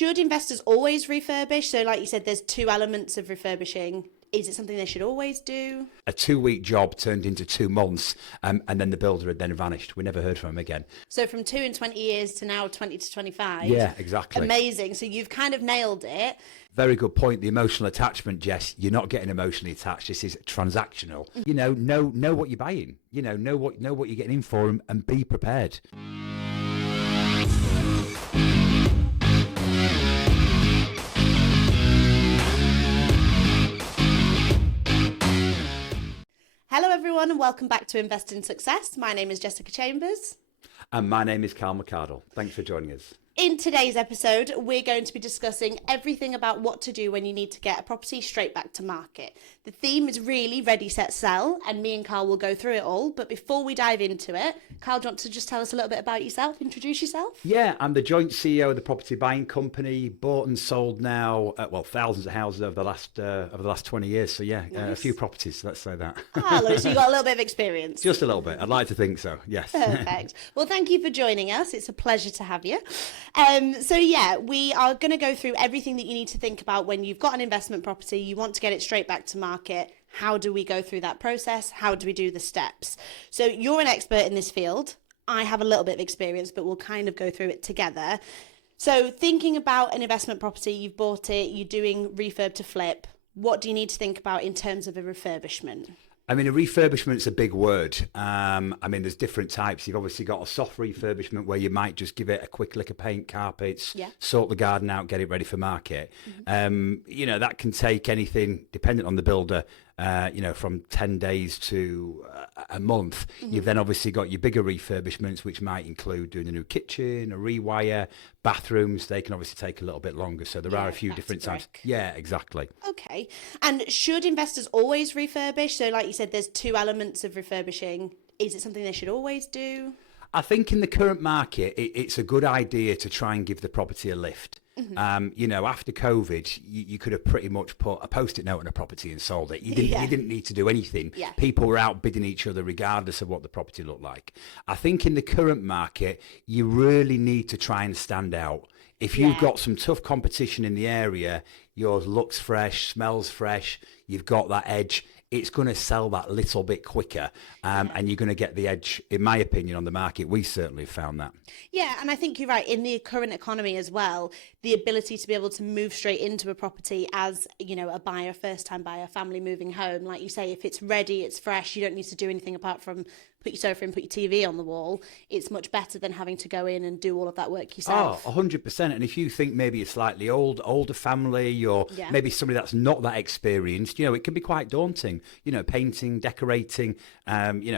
Should investors always refurbish? So like you said, there's two elements of refurbishing. Is it something they should always do? A 2-week job turned into 2 months, and then the builder had then vanished. We never heard from him again. So from 2 and 20 years to now 20 to 25. Yeah, exactly. Amazing. So you've kind of nailed it. Very good point. The emotional attachment, Jess. You're not getting emotionally attached. This is transactional. Know what you're buying. Know what you're getting in for, and be prepared. Hello everyone and welcome back to Invest in Success. My name is Jessica Chambers. And my name is Karl McArdle. Thanks for joining us. In today's episode, we're going to be discussing everything about what to do when you need to get a property straight back to market. The theme is really ready, set, sell, and me and Karl will go through it all. But before we dive into it, Karl, do you want to just tell us a little bit about yourself? Introduce yourself? Yeah, I'm the joint CEO of the property buying company. Bought and sold now, thousands of houses over the last 20 years. So yeah, nice. A few properties. Let's say that. So you got a little bit of experience. Just a little bit. I'd like to think so. Yes. Perfect. Well, thank you for joining us. It's a pleasure to have you. We are going to go through everything that you need to think about when you've got an investment property, you want to get it straight back to market. How do we go through that process? How do we do the steps? So you're an expert in this field. I have a little bit of experience, but we'll kind of go through it together. So thinking about an investment property, you've bought it, you're doing refurb to flip. What do you need to think about in terms of a refurbishment? I mean, a refurbishment's a big word. There's different types. You've obviously got a soft refurbishment where you might just give it a quick lick of paint, carpets, sort the garden out, get it ready for market. Mm-hmm. That can take anything, dependent on the builder, from 10 days to a month. Mm-hmm. You've then obviously got your bigger refurbishments, which might include doing a new kitchen, a rewire, bathrooms. They can obviously take a little bit longer. So there are a few different types. Yeah, exactly. Okay. And should investors always refurbish? So like you said, there's two elements of refurbishing. Is it something they should always do? I think in the current market, it's a good idea to try and give the property a lift. Mm-hmm. After COVID, you could have pretty much put a post-it note on a property and sold it. You didn't need to do anything. Yeah. People were outbidding each other regardless of what the property looked like. I think in the current market, you really need to try and stand out. If you've got some tough competition in the area, yours looks fresh, smells fresh, you've got that edge, it's going to sell that little bit quicker and you're going to get the edge, in my opinion, on the market. We certainly found that. Yeah, and I think you're right. In the current economy as well, the ability to be able to move straight into a property as, a buyer, first-time buyer, family moving home, like you say, if it's ready, it's fresh, you don't need to do anything apart from put your sofa in, put your TV on the wall. It's much better than having to go in and do all of that work yourself. Oh, 100%. And if you think maybe a slightly older family or maybe somebody that's not that experienced, it can be quite daunting. Painting, decorating,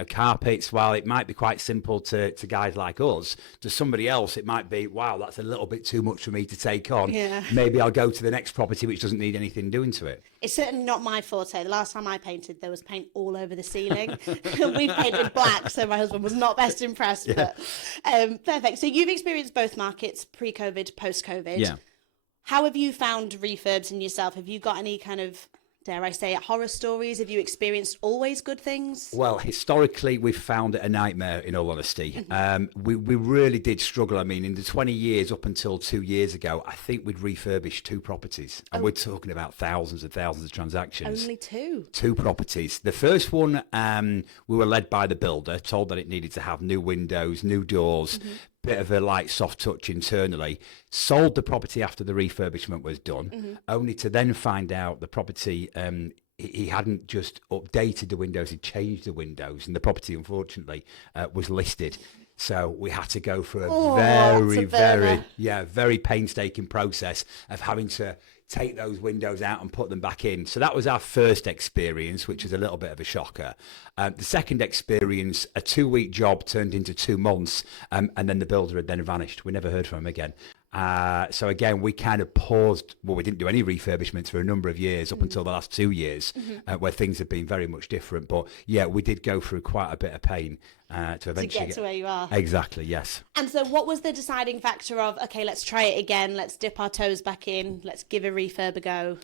carpets, while it might be quite simple to guys like us, to somebody else, it might be, wow, that's a little bit too much for me to take on. Yeah. Maybe I'll go to the next property which doesn't need anything doing to it. It's certainly not my forte. The last time I painted, there was paint all over the ceiling. We painted black, so my husband was not best impressed. Yeah. But perfect. So you've experienced both markets, pre-COVID, post-COVID. Yeah. How have you found refurbs in yourself? Have you got any kind of, dare I say it, horror stories? Have you experienced always good things? Well, historically, we've found it a nightmare, in all honesty. We really did struggle. I mean, in the 20 years up until 2 years ago, I think we'd refurbished 2 properties. And we're talking about thousands and thousands of transactions. Only 2? 2 properties. The first one, we were led by the builder, told that it needed to have new windows, new doors, bit of a light soft touch internally. Sold the property after the refurbishment was done, only to then find out the property, he hadn't just updated the windows, he'd changed the windows, and the property unfortunately was listed. So we had to go through a very painstaking process of having to take those windows out and put them back in. So that was our first experience, which was a little bit of a shocker. The second experience, a 2-week job turned into 2 months, and then the builder had then vanished. We never heard from him again. So again, we kind of paused. Well, we didn't do any refurbishments for a number of years up until the last 2 years, where things have been very much different. But yeah, we did go through quite a bit of pain to eventually get to where you are. Exactly, yes. And so what was the deciding factor of, okay, let's try it again, let's dip our toes back in, let's give a refurb a go?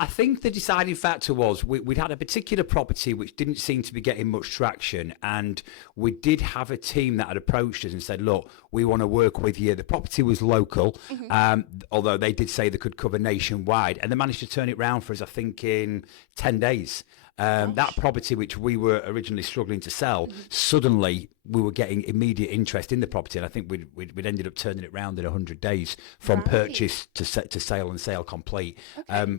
I think the deciding factor was we'd had a particular property which didn't seem to be getting much traction, and we did have a team that had approached us and said, look, we want to work with you. The property was local, although they did say they could cover nationwide, and they managed to turn it round for us, I think, in 10 days. That property, which we were originally struggling to sell, suddenly we were getting immediate interest in the property, and I think we'd ended up turning it round in 100 days from purchase to sale and sale complete,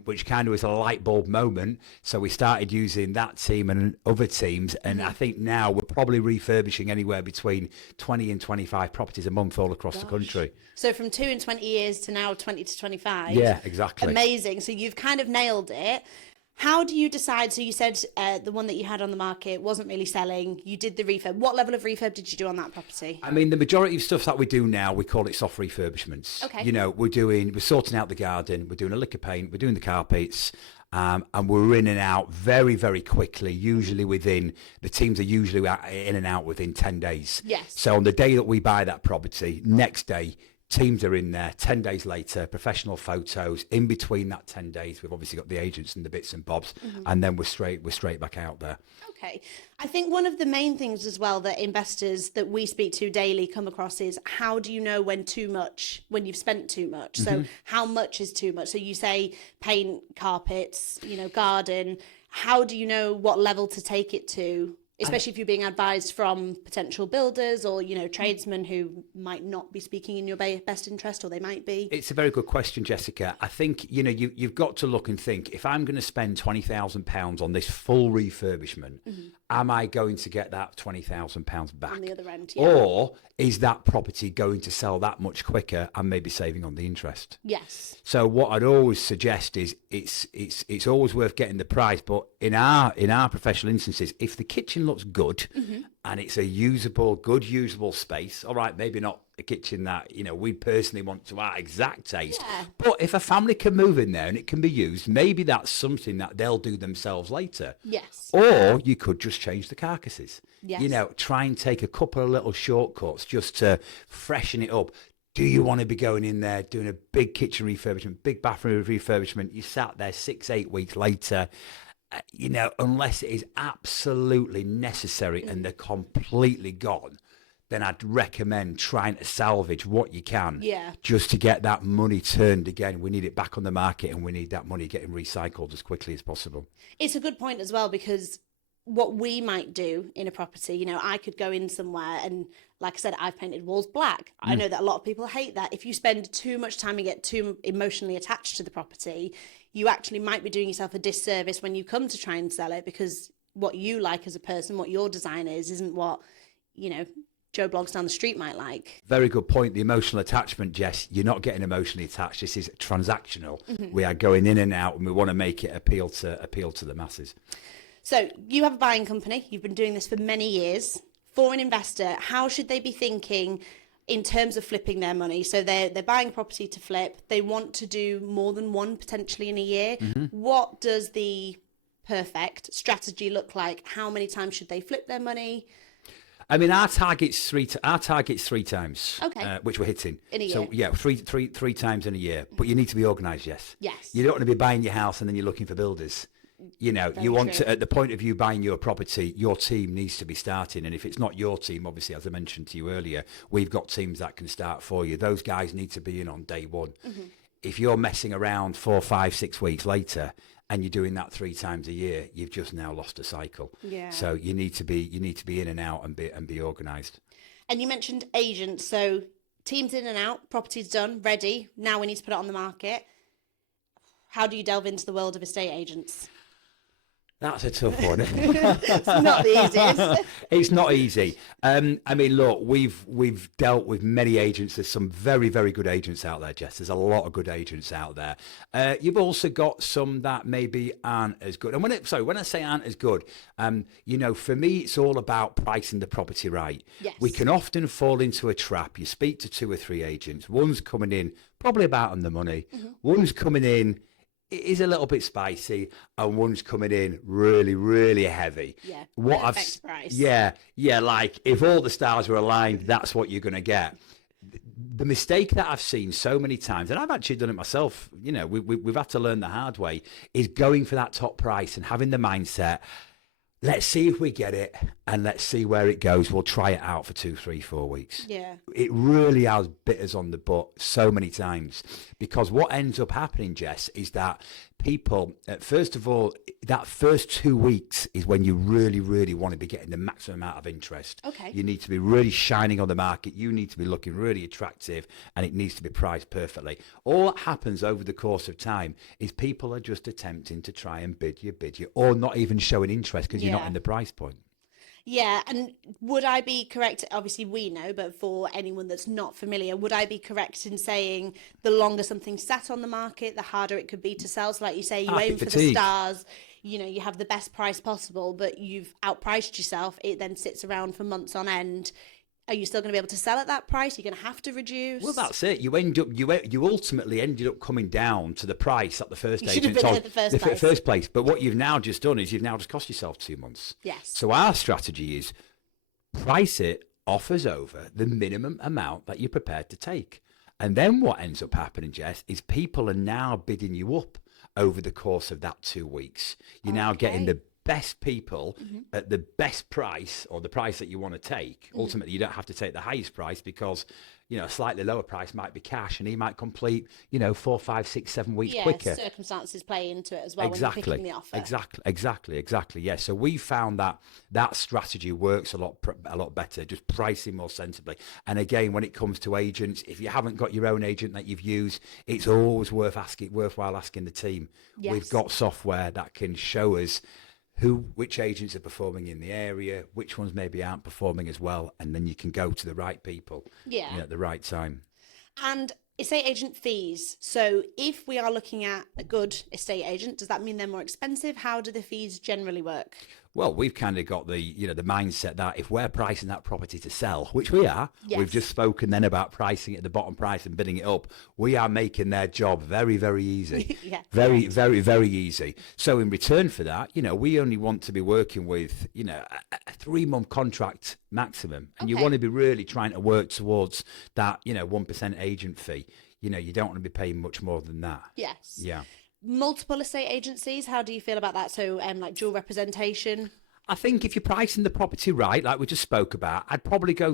which kind of was a light bulb moment. So we started using that team and other teams, and I think now we're probably refurbishing anywhere between 20 and 25 properties a month all across the country. So from 2 and 20 years to now 20 to 25. Yeah, exactly. Amazing. So you've kind of nailed it. How do you decide? So you said the one that you had on the market wasn't really selling. You did the refurb. What level of refurb did you do on that property? I mean, the majority of stuff that we do now, we call it soft refurbishments. Okay. You know, we're sorting out the garden, we're doing a lick of paint, we're doing the carpets, and we're in and out very, very quickly. Usually the teams are usually in and out within 10 days. Yes. So on the day that we buy that property, next day, teams are in there. 10 days later, professional photos. In between that 10 days, we've obviously got the agents and the bits and bobs, and then we're straight back out there. Okay. I think one of the main things as well that investors that we speak to daily come across is, how do you know when you've spent too much? So how much is too much? So you say paint, carpets, garden. How do you know what level to take it to? Especially if you're being advised from potential builders or, tradesmen who might not be speaking in your best interest, or they might be. It's a very good question, Jessica. I think, you've got to look and think, if I'm going to spend £20,000 on this full refurbishment, am I going to get that £20,000 back? On the other end, yeah. Or is that property going to sell that much quicker and maybe saving on the interest? Yes. So what I'd always suggest is it's always worth getting the price, but in our professional instances, if the kitchen looks good and it's a good usable space, all right, maybe not a kitchen that we personally want to our exact taste, but if a family can move in there and it can be used, maybe that's something that they'll do themselves later. Yes. Or you could just change the carcasses. Yes. Try and take a couple of little shortcuts just to freshen it up. Do you want to be going in there doing a big kitchen refurbishment, big bathroom refurbishment? You sat there 6-8 weeks later, unless it is absolutely necessary and they're completely gone, then I'd recommend trying to salvage what you can, just to get that money turned again. We need it back on the market, and we need that money getting recycled as quickly as possible. It's a good point as well, because what we might do in a property, I could go in somewhere and, like I said, I've painted walls black. I know that a lot of people hate that. If you spend too much time and get too emotionally attached to the property, you actually might be doing yourself a disservice when you come to try and sell it, because what you like as a person, what your design is, isn't what, Joe Blogs down the street might like. Very good point. The emotional attachment, Jess, you're not getting emotionally attached. This is transactional. We are going in and out, and we want to make it appeal to the masses. So you have a buying company. You've been doing this for many years. For an investor, how should they be thinking in terms of flipping their money? So they're buying a property to flip. They want to do more than one potentially in a year. What does the perfect strategy look like? How many times should they flip their money? I mean, our target's three times, okay, which we're hitting. In a year. So, yeah, three times in a year. But you need to be organised, yes. Yes. You don't want to be buying your house and then you're looking for builders. Very you want true. to, at the point of you buying your property, your team needs to be starting. And if it's not your team, obviously, as I mentioned to you earlier, we've got teams that can start for you. Those guys need to be in on day one. If you're messing around 4, 5, 6 weeks later, and you're doing that 3 times a year, you've just now lost a cycle. Yeah. So you need to be in and out and be organised. And you mentioned agents. So teams in and out, property's done, ready. Now we need to put it on the market. How do you delve into the world of estate agents? That's a tough one. It's not the easiest. It's not easy. I mean, look, we've dealt with many agents. There's some very, very good agents out there, Jess. There's a lot of good agents out there. You've also got some that maybe aren't as good. And when I say aren't as good, for me, it's all about pricing the property right. Yes. We can often fall into a trap. You speak to 2 or 3 agents. One's coming in probably about on the money. One's coming in, it is a little bit spicy, and one's coming in really, really heavy. Yeah, Price. Yeah, like if all the stars were aligned, that's what you're going to get. the mistake that I've seen so many times, and I've actually done it myself, you know, we've had to learn the hard way, is going for that top price and having the mindset, let's see if we get it and let's see where it goes. We'll try it out for 2, 3, 4 weeks. Yeah. It really has bit us on the butt so many times, because what ends up happening, Jess, is that people, first of all, that first 2 weeks is when you really, really want to be getting the maximum amount of interest. Okay. You need to be really shining on the market. You need to be looking really attractive, and it needs to be priced perfectly. All that happens over the course of time is people are just attempting to try and bid you, or not even showing interest because you're not in the price point. Yeah, and would I be correct? Obviously, we know, but for anyone that's not familiar, would I be correct in saying the longer something's sat on the market, the harder it could be to sell? So, like you say, you aim for the stars, you know, you have the best price possible, but you've outpriced yourself. It then sits around for months on end. Are you still going to be able to sell at that price? You're going to have to reduce. Well, that's it. You ultimately ended up coming down to the price that the first agent should have been at the first place. But what you've now just done is you've now just cost yourself 2 months. Yes. So our strategy is price it offers over the minimum amount that you're prepared to take. And then what ends up happening, Jess, is people are now bidding you up over the course of that 2 weeks. You're now getting the best people at the best price, or the price that you want to take. Ultimately, you don't have to take the highest price, because, you know, a slightly lower price might be cash and he might complete, you know, 4, 5, 6, 7 weeks quicker. Circumstances play into it as well when you're picking the offer. Exactly. Yeah. So we found that strategy works a lot better, just pricing more sensibly. And again, when it comes to agents, if you haven't got your own agent that you've used, it's always worthwhile asking the team. Yes. We've got software that can show us which agents are performing in the area, which ones maybe aren't performing as well, and then you can go to the right people at the right time. And estate agent fees. So if we are looking at a good estate agent, does that mean they're more expensive? How do the fees generally work? Well, we've kind of got the mindset that if we're pricing that property to sell, which we are, we've just spoken then about pricing at the bottom price and bidding it up. We are making their job very, very easy. Very, very, very easy. So in return for that, you know, we only want to be working with, you know, a 3-month contract maximum. And you want to be really trying to work towards that, you know, 1% agent fee. You know, you don't want to be paying much more than that. Yes. Yeah. Multiple estate agencies, how do you feel about that? So like dual representation? I think if you're pricing the property right, like we just spoke about, I'd probably go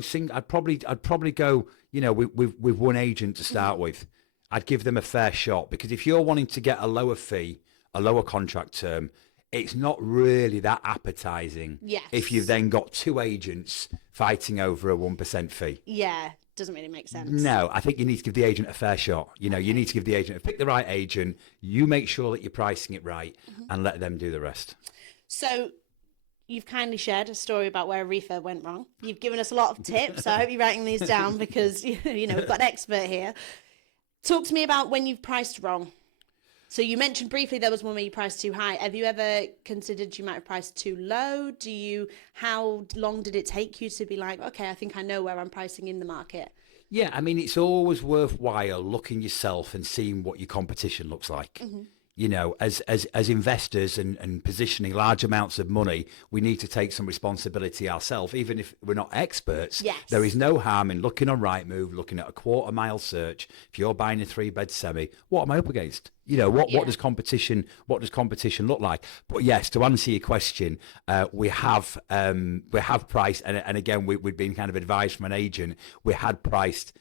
you know, with one agent to start with. I'd give them a fair shot, because if you're wanting to get a lower fee, a lower contract term, it's not really that appetizing. Yes. If you've then got 2 agents fighting over a 1% fee. Yeah. Doesn't really make sense. No, I think you need to give the agent a fair shot. You know, you need to give the agent, pick the right agent, you make sure that you're pricing it right, and let them do the rest. So you've kindly shared a story about where a refurb went wrong. You've given us a lot of tips. So I hope you're writing these down, because, you know, we've got an expert here. Talk to me about when you've priced wrong. So you mentioned briefly there was one where you priced too high. Have you ever considered you might have priced too low? How long did it take you to be like, okay, I think I know where I'm pricing in the market? Yeah, I mean, it's always worthwhile looking yourself and seeing what your competition looks like. You know, as investors and positioning large amounts of money, we need to take some responsibility ourselves, even if we're not experts. Yes. There is no harm in looking on Rightmove, looking at a 1/4 mile search. If you're buying a 3-bed semi, what am I up against? You know, what does competition look like? But yes, to answer your question, we have priced, and again, we've been kind of advised from an agent. We had priced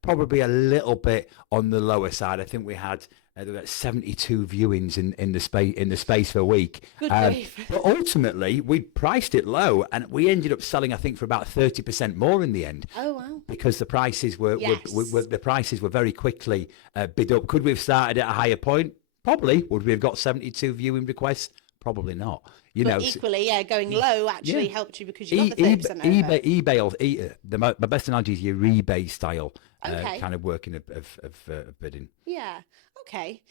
probably a little bit on the lower side. I think we had 72 viewings in the space of a week. Good grief. But ultimately, we priced it low, and we ended up selling, I think, for about 30% more in the end. Oh wow! Because the prices were very quickly bid up. Could we have started at a higher point? Probably. Would we have got 72 viewing requests? Probably not. But equally, going low actually helped you, because you got the 30% over. eBay, my best analogy is your eBay style kind of working of bidding. Yeah. Okay.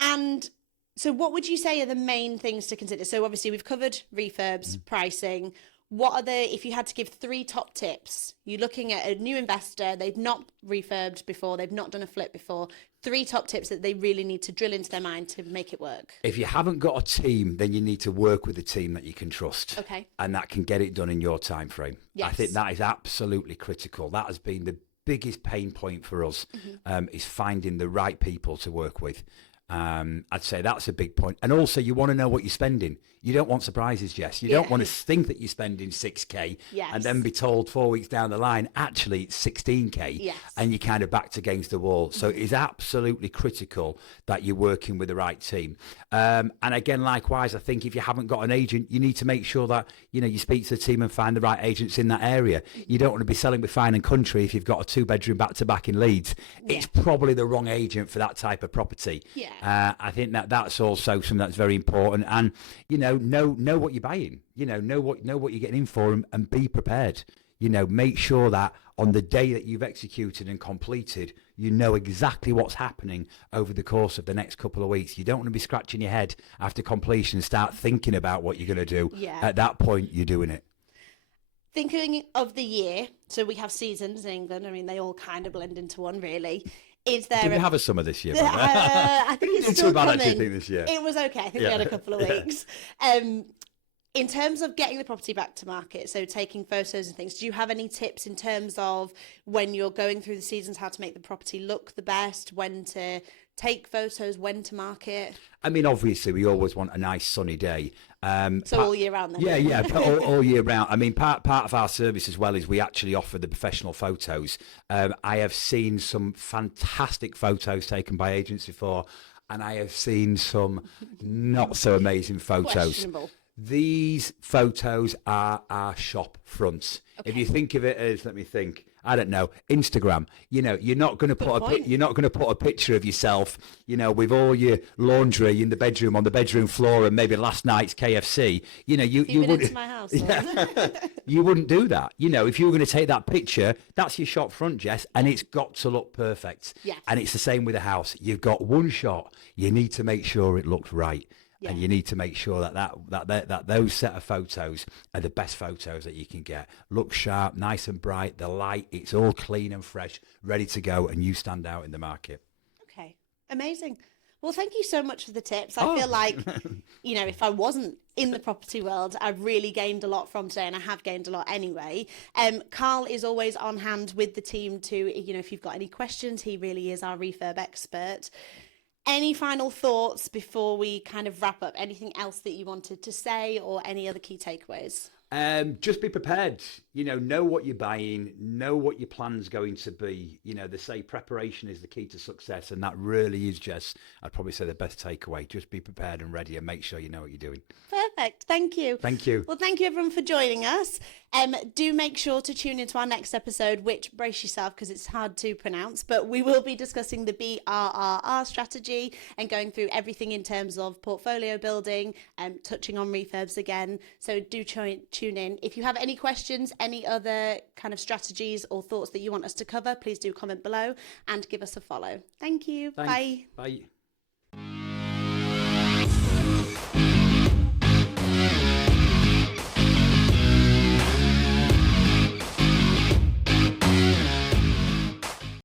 And so what would you say are the main things to consider? So obviously we've covered refurbs, pricing. What are if you had to give 3 top tips, you're looking at a new investor, they've not refurbed before, they've not done a flip before, 3 top tips that they really need to drill into their mind to make it work? If you haven't got a team, then you need to work with a team that you can trust. Okay. And that can get it done in your time frame. Yes. I think that is absolutely critical. That has been the biggest pain point for us is finding the right people to work with. I'd say that's a big point. And also, you want to know what you're spending. You don't want surprises, Jess. You don't want to think that you're spending 6K and then be told 4 weeks down the line, actually, it's 16K, and you're kind of backed against the wall. So it's absolutely critical that you're working with the right team. And again, likewise, I think if you haven't got an agent, you need to make sure that, you speak to the team and find the right agents in that area. You don't want to be selling with Fine and Country if you've got a 2-bedroom back-to-back in Leeds. It's probably the wrong agent for that type of property. I think that's also something that's very important. And, know what you're buying, know what you're getting in for, and be prepared. Make sure that on the day that you've executed and completed, you know exactly what's happening over the course of the next couple of weeks. You don't want to be scratching your head after completion and start thinking about what you're going to do. At that point, you're doing it. Thinking of the year, so we have seasons in England. I mean, they all kind of blend into one, really. Is there? Did we have a summer this year? I think it's still coming. This year. It was okay. I think we had a couple of weeks. In terms of getting the property back to market, so taking photos and things, do you have any tips in terms of when you're going through the seasons, how to make the property look the best, when to take photos, when to market? I mean, obviously, we always want a nice sunny day. So all year round then? Yeah, all year round. I mean, part of our service as well is we actually offer the professional photos. I have seen some fantastic photos taken by agents before, and I have seen some not so amazing photos. Questionable. These photos are our shop fronts. Okay. If you think of it as, let me think, I don't know, Instagram. You're not going to put a picture of yourself, with all your laundry in the bedroom on the bedroom floor and maybe last night's KFC. You wouldn't into my house. You wouldn't do that. If you were going to take that picture, that's your shop front, Jess, and it's got to look perfect. Yes. And it's the same with a house. You've got one shot. You need to make sure it looks right. And you need to make sure that those set of photos are the best photos that you can get. Look sharp, nice and bright, the light, it's all clean and fresh, ready to go, and you stand out in the market. Okay, amazing. Well, thank you so much for the tips. I feel like, if I wasn't in the property world, I've really gained a lot from today, and I have gained a lot anyway. Karl is always on hand with the team to, if you've got any questions, he really is our refurb expert. Any final thoughts before we kind of wrap up? Anything else that you wanted to say, or any other key takeaways? Just be prepared. Know what you're buying, know what your plan's going to be. They say preparation is the key to success, and that really is just, I'd probably say, the best takeaway. Just be prepared and ready, and make sure you know what you're doing. Perfect. Thank you. Thank you. Well, thank you everyone for joining us. Do make sure to tune into our next episode, which, brace yourself because it's hard to pronounce, but we will be discussing the BRRR strategy and going through everything in terms of portfolio building and touching on refurbs again. So do tune in. If you have any questions, any other kind of strategies or thoughts that you want us to cover, please do comment below and give us a follow. Thank you. Thanks. Bye. Bye.